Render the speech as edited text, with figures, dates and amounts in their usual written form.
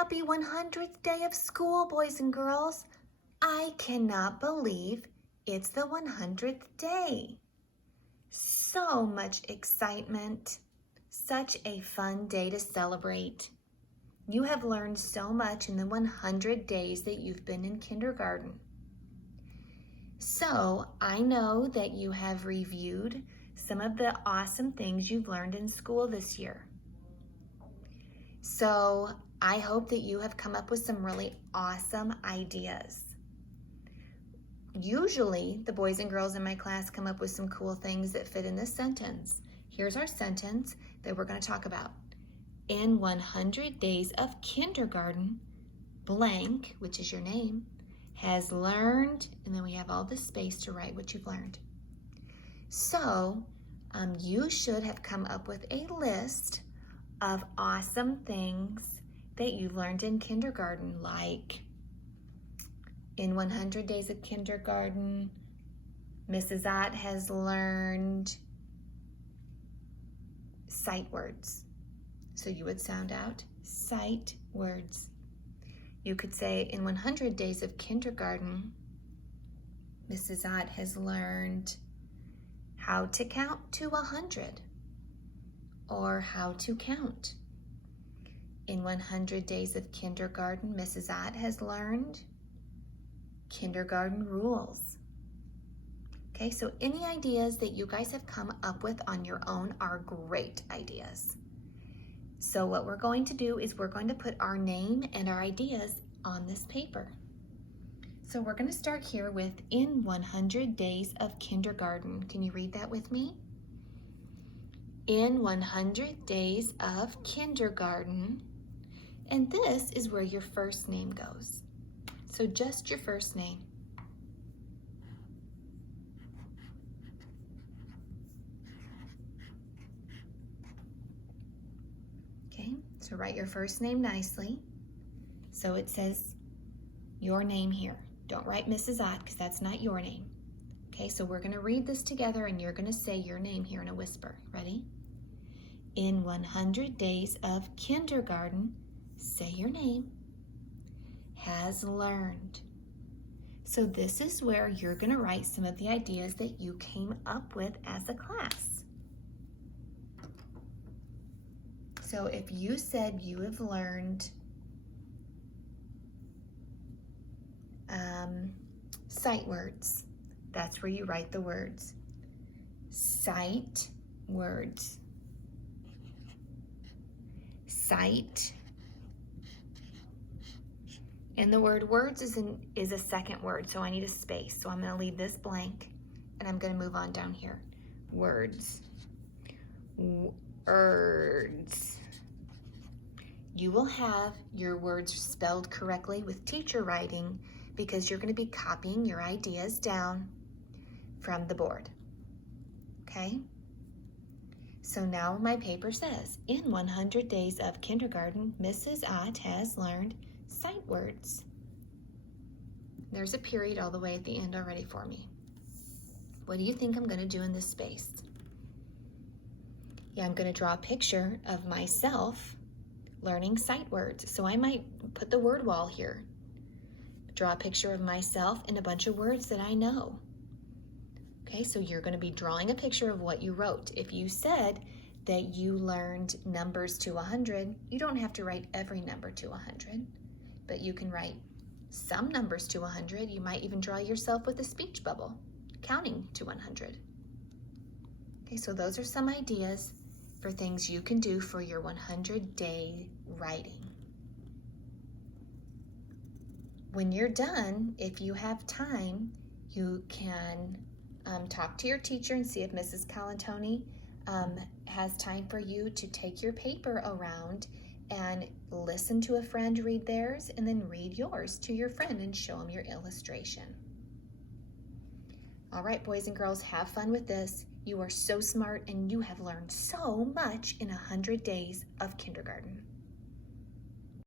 Happy 100th day of school, boys and girls. I cannot believe it's the 100th day. So much excitement. Such a fun day to celebrate. You have learned so much in the 100 days that you've been in kindergarten. So I know that you have reviewed some of the awesome things you've learned in school this year. So I hope that you have come up with some really awesome ideas. Usually, the boys and girls in my class come up with some cool things that fit in this sentence. Here's our sentence that we're going to talk about. In 100 days of kindergarten, blank, which is your name, has learned, and then we have all the space to write what you've learned. So, you should have come up with a list of awesome things that you learned in kindergarten, like in 100 days of kindergarten, Mrs. Ott has learned sight words. So you would sound out sight words. You could say in 100 days of kindergarten, Mrs. Ott has learned how to count to 100. Or how to count. In 100 days of kindergarten, Mrs. Ott has learned kindergarten rules. Okay, so any ideas that you guys have come up with on your own are great ideas. So what we're going to do is we're going to put our name and our ideas on this paper. So we're going to start here with in 100 days of kindergarten. Can you read that with me? In 100 days of kindergarten, and this is where your first name goes. So just your first name. Okay, so write your first name nicely. So it says your name here. Don't write Mrs. Ott because that's not your name. Okay, so we're going to read this together and you're going to say your name here in a whisper. Ready? In 100 days of kindergarten, say your name, has learned. So this is where you're going to write some of the ideas that you came up with as a class. So if you said you have learned sight words, that's where you write the words. Sight words. Sight. And the word words is a second word, so I need a space. So I'm going to leave this blank, and I'm going to move on down here. Words. Words. You will have your words spelled correctly with teacher writing because you're going to be copying your ideas down from the board. Okay? So now my paper says, in 100 days of kindergarten, Mrs. Ott has learned sight words. There's a period all the way at the end already for me. What do you think I'm going to do in this space? Yeah, I'm going to draw a picture of myself learning sight words. So I might put the word wall here. Draw a picture of myself and a bunch of words that I know. Okay, so you're going to be drawing a picture of what you wrote. If you said that you learned numbers to 100, you don't have to write every number to 100, but you can write some numbers to 100. You might even draw yourself with a speech bubble, counting to 100. Okay, so those are some ideas for things you can do for your 100-day writing. When you're done, if you have time, you can talk to your teacher and see if Mrs. Calantoni has time for you to take your paper around and listen to a friend read theirs and then read yours to your friend and show them your illustration. All right, boys and girls, have fun with this. You are so smart and you have learned so much in 100 days of kindergarten.